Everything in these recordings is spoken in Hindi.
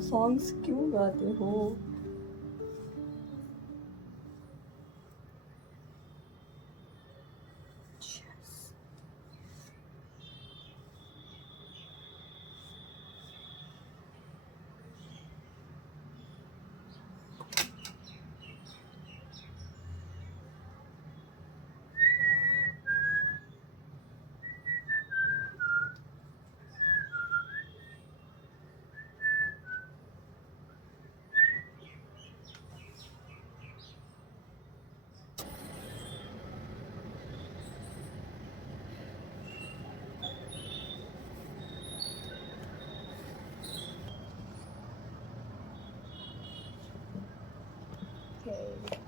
सॉन्ग्स क्यों गाते हो? Okay.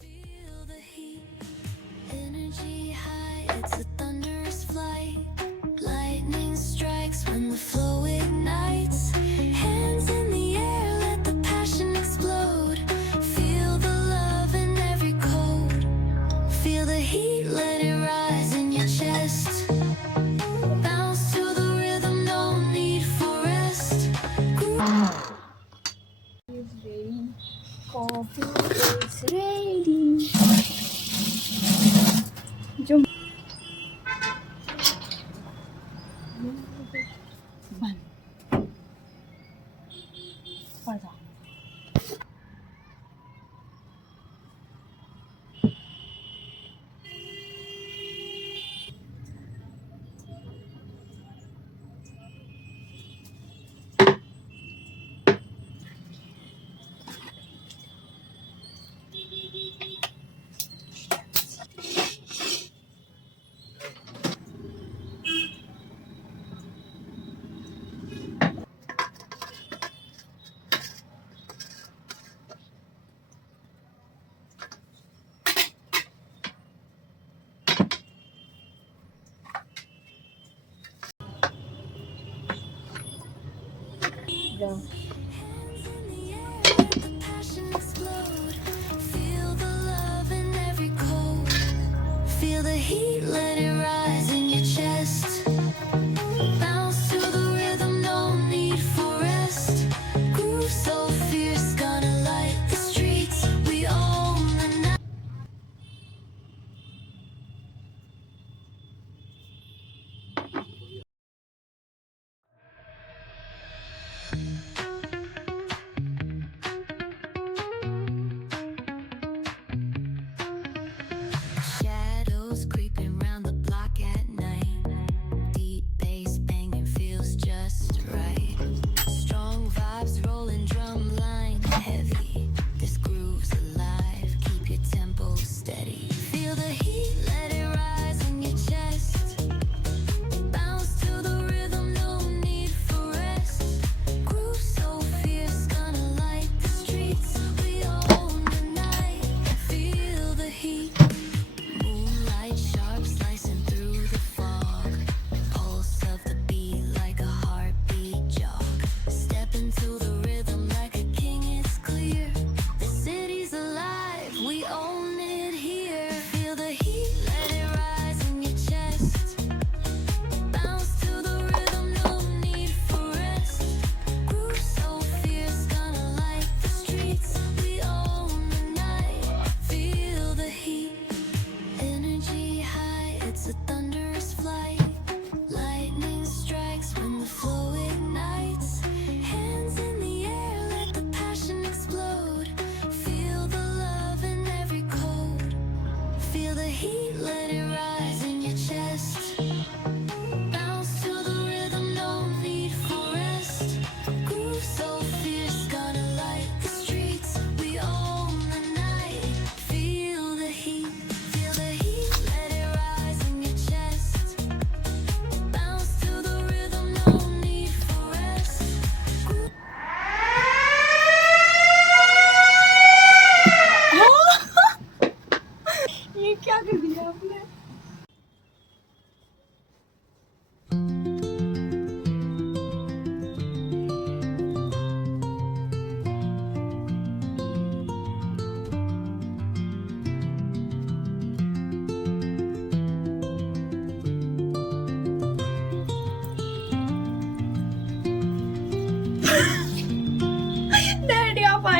Feel the heat, energy high, it's a thunderous flight. Lightning strikes when the flow ignites. Hands in the air, let the passion explode. Feel the love in every code. Feel the heat, let it rise in your chest. Bounce to the rhythm, no need for rest. Is ready. Coffee is ready. जो बन पड़ा down. Hands in the air, let the passion explode. Feel the love in every code. Feel the heat, let it rise in your chest. Bounce to the rhythm, no need for rest. Groove so fierce, gonna light the streets. We own the night. Shadows creeping round the block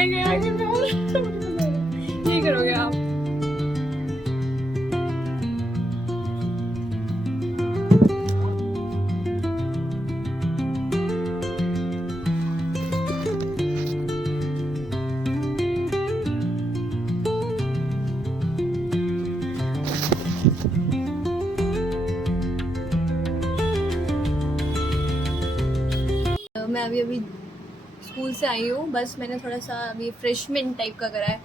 आएंगे आगे में और ये करोगे आप। मैं अभी अभी स्कूल से आई हूँ, बस मैंने थोड़ा सा अभी फ्रेशमेंट टाइप का करा है,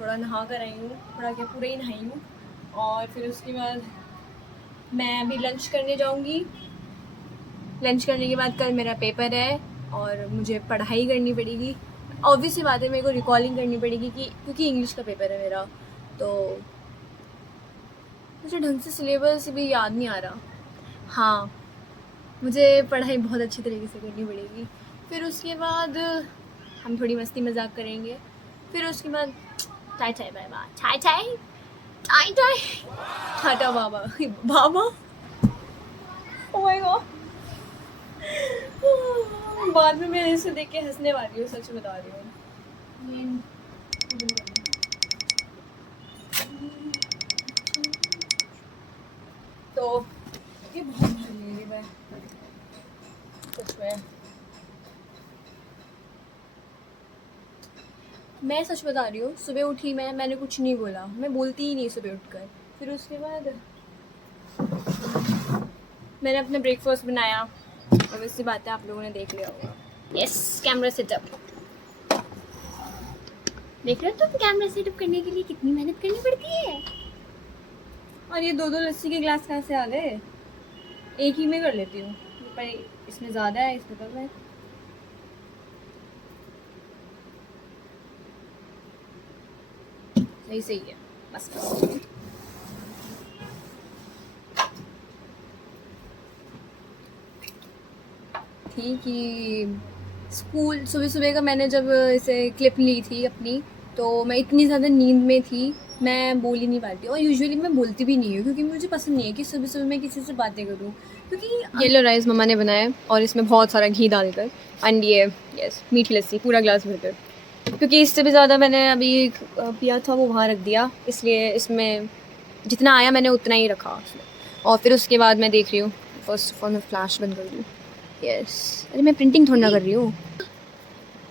थोड़ा नहा कर आई हूँ, थोड़ा क्या पूरा ही नहाई हूँ। और फिर उसके बाद मैं अभी लंच करने जाऊँगी। लंच करने के बाद कल मेरा पेपर है और मुझे पढ़ाई करनी पड़ेगी। ऑब्वियसली बात है, मेरे को रिकॉलिंग करनी पड़ेगी क्योंकि इंग्लिश का पेपर है मेरा, तो मुझे ढंग से सिलेबस भी याद नहीं आ रहा। हाँ, मुझे पढ़ाई बहुत अच्छी तरीके से करनी पड़ेगी। फिर उसके बाद हम थोड़ी मस्ती मजाक करेंगे। फिर उसके बाद टाई टाई बाय बाय, टाई टाई टाई टाई टाटा बाबा बाबा। ओह माय गॉड, बाद में मैं इसे देख के हंसने वाली हूँ, सच बता रही हूँ। तो ये बहुत भारी है सच में। मैं सच बता रही हूँ, सुबह उठी मैंने कुछ नहीं बोला, मैं बोलती ही नहीं सुबह उठकर। फिर उसके बाद मैंने अपना ब्रेकफास्ट बनाया, और वैसी बात है आप लोगों ने देख लिया होगा। यस, कैमरा सेटअप देख रहे हो तुम? कैमरा सेटअप करने के लिए कितनी मेहनत करनी पड़ती है। और ये 2-2 लस्सी के ग्लास कहाँ से आ गए? एक ही में कर लेती हूँ, पर इसमें ज़्यादा है, इसमें कम है। सही सही है, बस बस। थी कि स्कूल सुबह सुबह का मैंने जब इसे क्लिप ली थी अपनी, तो मैं इतनी ज़्यादा नींद में थी, मैं बोल ही नहीं पाती। और यूजुअली मैं बोलती भी नहीं हूँ, क्योंकि मुझे पसंद नहीं है कि सुबह सुबह मैं किसी से बातें करूँ। क्योंकि येलो राइस मम्मा ने बनाया और इसमें बहुत सारा घी डालकर, एंड ये यस मीठी लस्सी पूरा ग्लास भरकर, क्योंकि इससे भी ज़्यादा मैंने अभी पिया था वो वहाँ रख दिया, इसलिए इसमें जितना आया मैंने उतना ही रखा उसमें। और फिर उसके बाद मैं देख रही हूँ, फर्स्ट ऑफ ऑल मैं फ्लैश बंद कर दूँ। यस, अरे मैं प्रिंटिंग थोड़ी ना कर रही हूँ।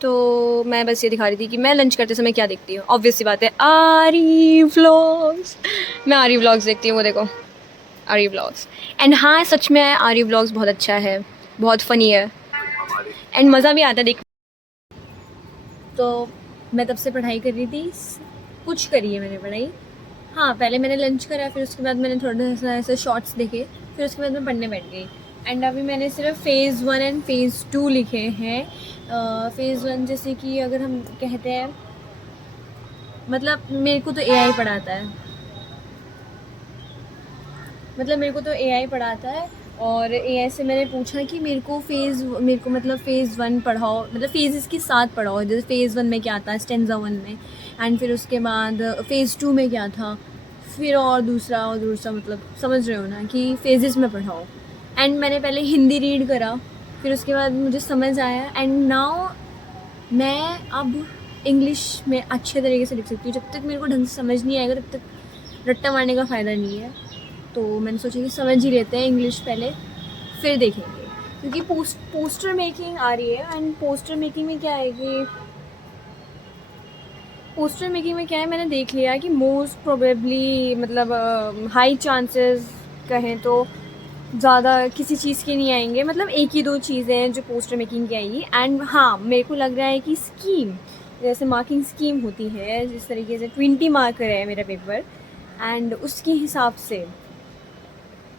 तो मैं बस ये दिखा रही थी कि मैं लंच करते समय क्या देखती हूँ। ऑब्वियस सी बात है, आरी व्लॉग्स। मैं आरी व्लॉग्स देखती हूँ, वो देखो आरी व्लॉग्स। एंड हाँ, सच में आरी व्लॉग्स बहुत अच्छा है, बहुत फ़नी है, एंड मज़ा भी आता है देख। तो मैं तब से पढ़ाई कर रही थी, कुछ करी है मैंने पढ़ाई। हाँ, पहले मैंने लंच करा, फिर उसके बाद मैंने थोड़ा सा ऐसे शॉर्ट्स देखे, फिर उसके बाद मैं पढ़ने बैठ गई। एंड अभी मैंने सिर्फ फ़ेज़ 1 एंड फ़ेज़ 2 लिखे हैं। फ़ेज़ 1 जैसे कि अगर हम कहते हैं, मतलब मेरे को तो एआई पढ़ाता है, और एआई से मैंने पूछा कि मेरे को मतलब फ़ेज़ 1 पढ़ाओ, मतलब फ़ेज़ेस के साथ पढ़ाओ। जैसे फ़ेज़ 1 में क्या था, स्टेंजा 1 में, एंड फिर उसके बाद फ़ेज़ 2 में क्या था, फिर और दूसरा, मतलब समझ रहे हो ना, कि फ़ेज़ेस में पढ़ाओ। एंड मैंने पहले हिंदी रीड करा, फिर उसके बाद मुझे समझ आया, एंड नाउ मैं अब इंग्लिश में अच्छे तरीके से लिख सकती हूँ। जब तक मेरे को ढंग से समझ नहीं आएगा, तब तक रट्टा मारने का फ़ायदा नहीं है। तो मैंने सोचा कि समझ ही लेते हैं इंग्लिश पहले, फिर देखेंगे। क्योंकि पोस्टर मेकिंग आ रही है, एंड पोस्टर मेकिंग में क्या है कि मैंने देख लिया है कि मोस्ट प्रोबेबली, मतलब हाई चांसेस कहें तो ज़्यादा किसी चीज़ के नहीं आएंगे, मतलब 1 ही 2 चीज़ें हैं जो पोस्टर मेकिंग की आएंगी। एंड हाँ, मेरे को लग रहा है कि स्कीम, जैसे मार्किंग स्कीम होती है, जिस तरीके से 20 मार्कर है मेरा पेपर, एंड उसके हिसाब से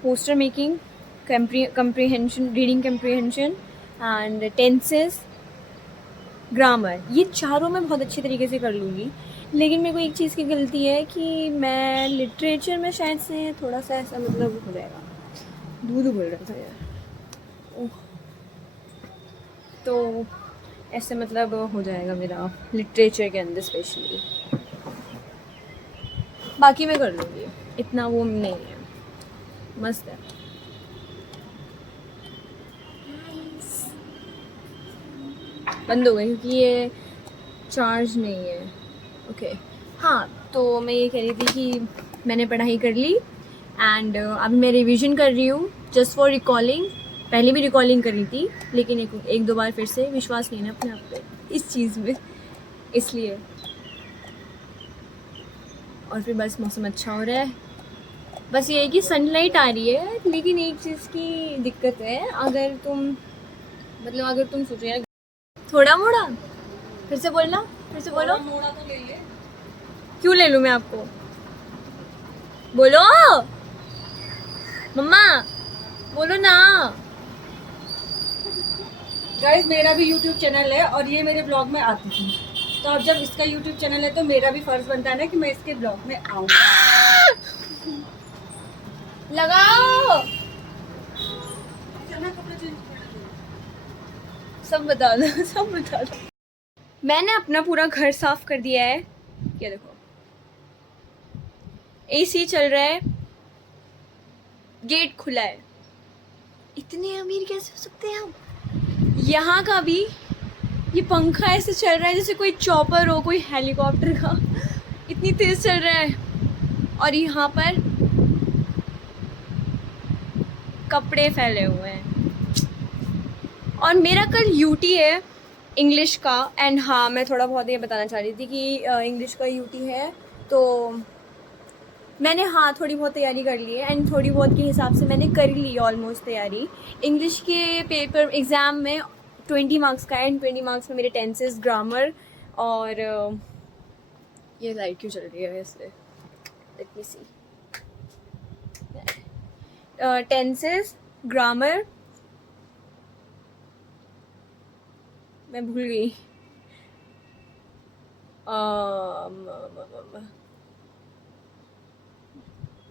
poster making, comprehension, reading comprehension, and tenses, grammar, ये चारों मैं बहुत अच्छे तरीके से कर लूँगी। लेकिन मेरे को एक चीज़ की गलती है कि मैं लिटरेचर में शायद से थोड़ा सा ऐसा, मतलब हो जाएगा, दूध बोल रहा था यार, ओह, तो ऐसे मतलब हो जाएगा मेरा लिटरेचर के अंदर स्पेशली। बाकी मैं कर लूँगी, इतना वो नहीं है, मस्त है। बंद हो गई क्योंकि ये चार्ज नहीं है। ओके हाँ, तो मैं ये कह रही थी कि मैंने पढ़ाई कर ली एंड अभी मैं रिवीजन कर रही हूँ जस्ट फॉर रिकॉलिंग। पहले भी रिकॉलिंग करी थी लेकिन एक दो बार फिर से विश्वास नहीं है ना अपने आप पे इस चीज़ में, इसलिए। और फिर बस मौसम अच्छा हो रहा है, बस ये है कि सनलाइट आ रही है, लेकिन एक चीज़ की दिक्कत है, अगर तुम सोचो यार थोड़ा मोड़ा, फिर से बोलना, फिर से बोलो। मोड़ा तो ले ले। क्यों ले लूँ मैं आपको? बोलो मम्मा, बोलो ना। गाइस मेरा भी यूट्यूब चैनल है और ये मेरे ब्लॉग में आती थी, तो अब जब इसका यूट्यूब चैनल है तो मेरा भी फर्ज बनता है ना कि मैं इसके ब्लॉग में आऊँ। लगाओ, सब बता दो, सब बता दो। मैंने अपना पूरा घर साफ कर दिया है, ये देखो एसी चल रहा है, गेट खुला है। इतने अमीर कैसे हो सकते हैं हम? यहाँ का भी ये पंखा ऐसे चल रहा है जैसे कोई चॉपर हो, कोई हेलीकॉप्टर का, इतनी तेज चल रहा है। और यहाँ पर कपड़े फैले हुए हैं। और मेरा कल यूटी है इंग्लिश का, एंड हाँ मैं थोड़ा बहुत ये बताना चाह रही थी कि इंग्लिश का यूटी है, तो मैंने हाँ थोड़ी बहुत तैयारी कर ली है, एंड थोड़ी बहुत के हिसाब से मैंने कर ली ऑलमोस्ट तैयारी। इंग्लिश के पेपर एग्ज़ाम में 20 मार्क्स का है, एंड 20 मार्क्स में मेरे टेंसेस, ग्रामर और ये लाइट क्यों चल रही है वैसे, लेट मी सी, टेंसेस, ग्रामर, मैं भूल गई,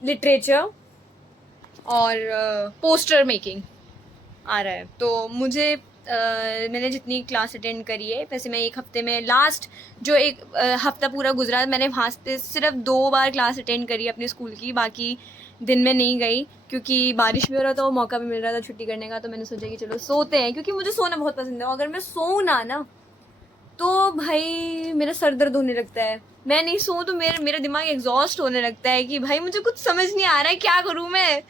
लिटरेचर और पोस्टर मेकिंग आ रहा है। तो मुझे मैंने जितनी क्लास अटेंड करी है, वैसे मैं एक हफ्ते में लास्ट जो एक हफ्ता पूरा गुजरा मैंने वहाँ पे सिर्फ 2 बार क्लास अटेंड करी अपने स्कूल की, बाकी दिन में नहीं गई क्योंकि बारिश भी हो रहा था और मौका भी मिल रहा था छुट्टी करने का। तो मैंने सोचा कि चलो सोते हैं, क्योंकि मुझे सोना बहुत पसंद है। अगर मैं सोऊं ना तो भाई मेरा सर दर्द होने लगता है, मैं नहीं सोऊं तो मेरा दिमाग एग्जॉस्ट होने लगता है कि भाई मुझे कुछ समझ नहीं आ रहा है क्या करूं मैं।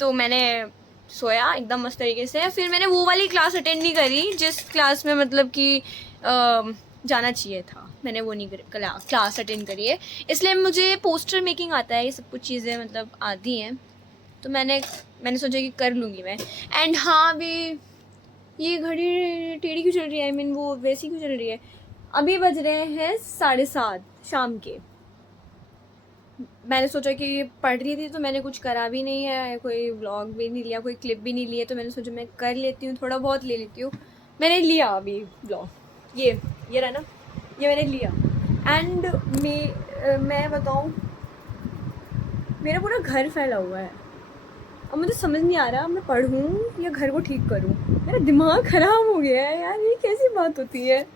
तो मैंने सोया एकदम मस्त तरीके से। फिर मैंने वो वाली क्लास अटेंड नहीं करी जिस क्लास में मतलब कि जाना चाहिए था, मैंने वो नहीं क्लास अटेंड करी है। इसलिए मुझे पोस्टर मेकिंग आता है, ये सब कुछ चीज़ें मतलब आती हैं, तो मैंने सोचा कि कर लूँगी मैं। एंड हाँ अभी ये घड़ी टेढ़ी क्यों चल रही है, आई मीन वो वैसी क्यों चल रही है? अभी बज रहे हैं 7:30 शाम के। मैंने सोचा कि पढ़ रही थी तो मैंने कुछ करा भी नहीं है, कोई व्लॉग भी नहीं लिया, कोई क्लिप भी नहीं लिया, तो मैंने सोचा मैं कर लेती हूँ, थोड़ा बहुत ले लेती हूँ। मैंने लिया अभी व्लॉग, ये रहा ना, ये मैंने लिया। एंड मैं बताऊँ, मेरा पूरा घर फैला हुआ है। अब मुझे समझ नहीं आ रहा मैं पढ़ूँ या घर को ठीक करूँ, मेरा दिमाग ख़राब हो गया है यार, ये कैसी बात होती है।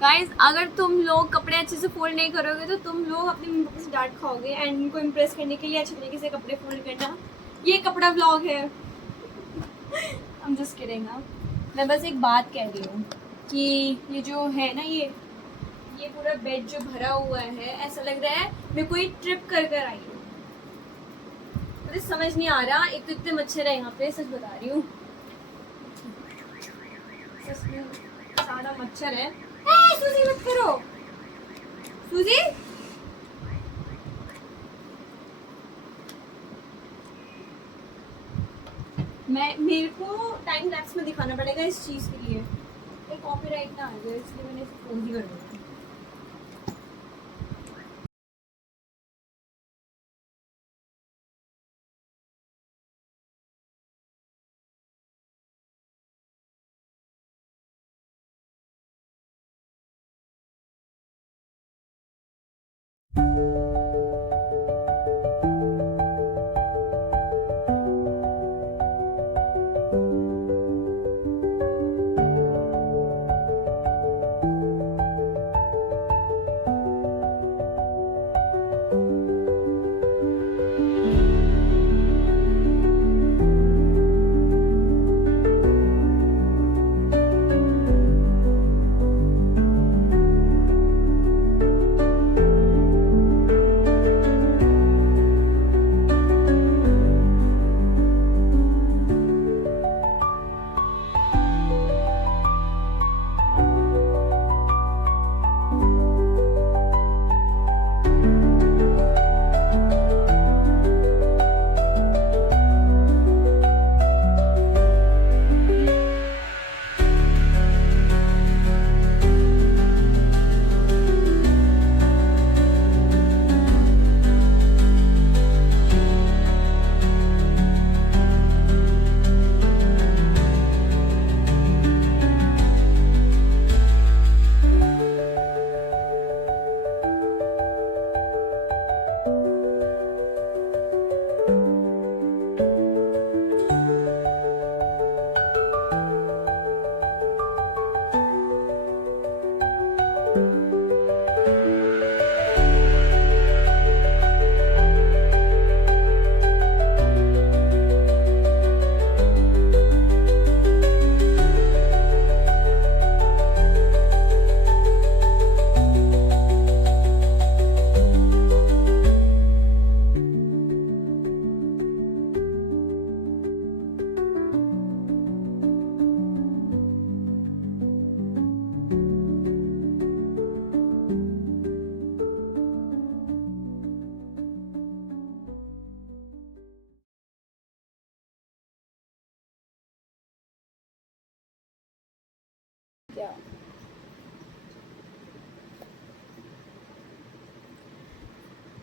गाइस अगर तुम लोग कपड़े अच्छे से फोल्ड नहीं करोगे तो तुम लोग अपने मम्मी पापा से डांट खाओगे, एंड उनको इम्प्रेस करने के लिए अच्छे तरीके से कपड़े फोल्ड करना, ये कपड़ा व्लॉग है। I'm just kidding ना। मैं बस एक बात कह रही हूँ कि ये जो है ना, ये पूरा बेड जो भरा हुआ है, ऐसा लग रहा है मैं कोई ट्रिप कर कर आई हूँ। मुझे समझ नहीं आ रहा, एक तो इतने मच्छर है यहाँ पे, सच बता रही हूँ, सच में सारा मच्छर है। सूजी मत करो, सूजी मेरे को टाइम लैप्स में दिखाना पड़ेगा इस चीज़ के लिए, एक कॉपीराइट ना आ जाए, इसलिए मैंने फोन ही कर दिया।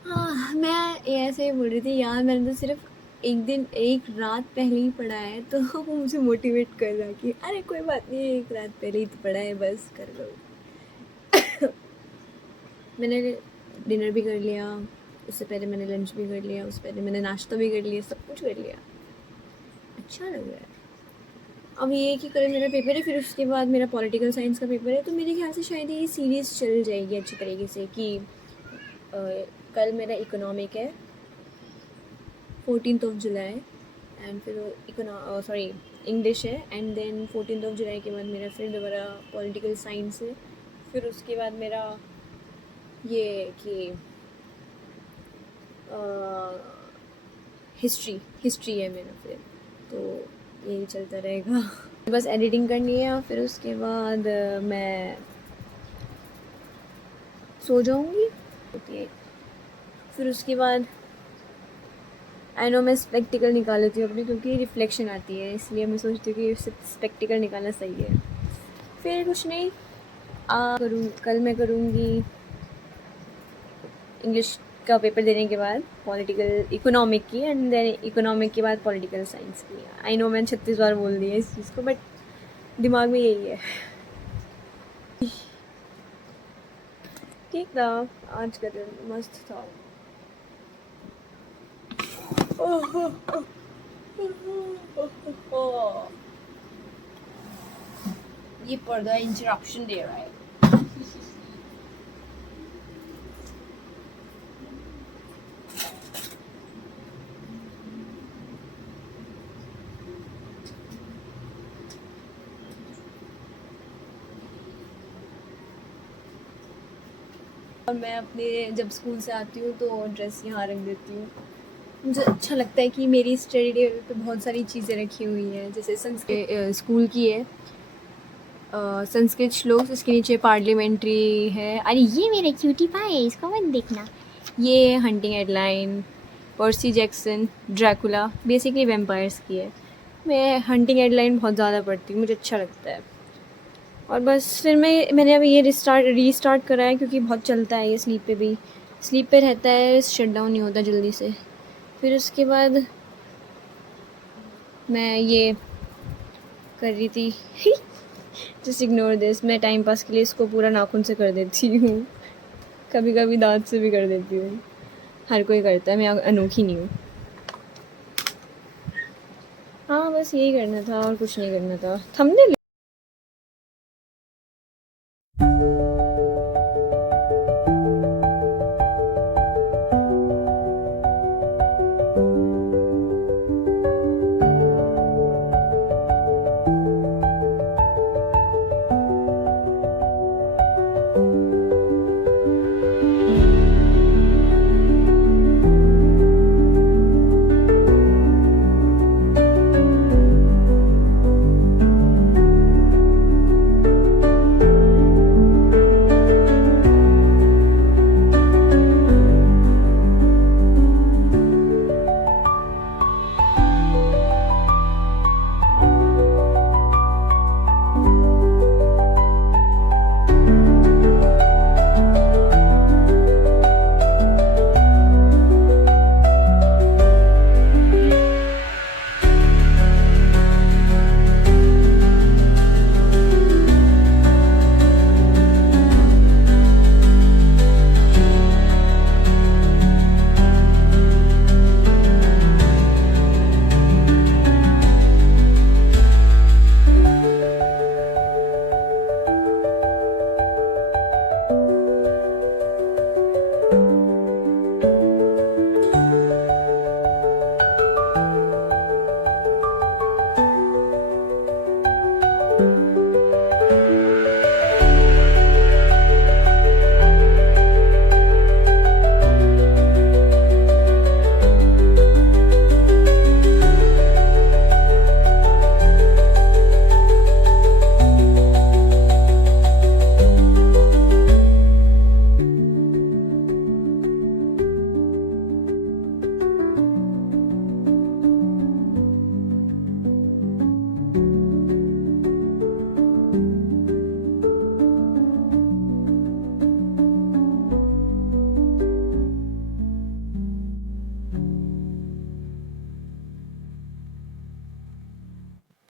हाँ, मैं ये ऐसे ही बोल रही थी यार, मैंने तो सिर्फ एक रात पहले ही पढ़ा है, तो वो मुझे मोटिवेट कर रहा कि अरे कोई बात नहीं, एक रात पहले ही तो पढ़ा है, बस कर लो। मैंने डिनर भी कर लिया, उससे पहले मैंने लंच भी कर लिया, उससे पहले मैंने नाश्ता भी कर लिया, सब कुछ कर लिया। अच्छा लग रहा है। अब ये है कि कल मेरा पेपर है, फिर उसके बाद मेरा पॉलिटिकल साइंस का पेपर है, तो मेरे ख्याल से शायद ये सीरीज़ चल जाएगी अच्छी तरीके से कि कल मेरा इकोनॉमिक है 14th जुलाई, एंड फिर इंग्लिश है, एंड देन 14th जुलाई के बाद मेरा फिर दोबारा पॉलिटिकल साइंस है, फिर उसके बाद मेरा ये कि हिस्ट्री है मेरा फिर, तो यही चलता रहेगा। बस एडिटिंग करनी है, फिर उसके बाद मैं सो जाऊंगी। फिर उसके बाद आई नो मैं स्पेक्टिकल निकाल लेती हूँ अपनी, क्योंकि रिफ्लेक्शन आती है, इसलिए मैं सोचती हूँ कि उससे स्पेक्टिकल निकालना सही है। फिर कुछ नहीं कल मैं करूँगी इंग्लिश का पेपर देने के बाद पॉलिटिकल इकोनॉमिक की, एंड देन इकोनॉमिक के बाद पॉलिटिकल साइंस की। आई नो मैंने 36 बार बोल दिया इस चीज़ को, बट दिमाग में यही है। ठीक था, आज का दिन मस्त था। ये पर्दा इंटरप्शन दे रहा है। और मैं अपने जब स्कूल से आती हूँ तो ड्रेस यहाँ रख देती हूँ। मुझे अच्छा लगता है कि मेरी स्टडी टेबल पे बहुत सारी चीज़ें रखी हुई हैं, जैसे संस्कृत स्कूल की है, संस्कृत श्लोक, इसके नीचे पार्लियामेंट्री है। अरे ये मेरा क्यूटी पाई है, इसको मत देखना। ये hunting headline, Percy Jackson, Dracula, basically vampires की है। मैं हंटिंग हेडलाइन बहुत ज़्यादा पढ़ती हूँ, मुझे अच्छा लगता है। और बस फिर मैंने अभी ये रीस्टार्ट करा है, क्योंकि बहुत चलता है ये, स्लीप पे रहता है, शट डाउन नहीं होता जल्दी से। फिर उसके बाद मैं ये कर रही थी जस्ट इग्नोर दिस, मैं टाइम पास के लिए इसको पूरा नाखून से कर देती हूँ, कभी कभी दांत से भी कर देती हूँ। हर कोई करता है, मैं अनोखी नहीं हूँ। हाँ बस यही करना था और कुछ नहीं करना था। थंबनेल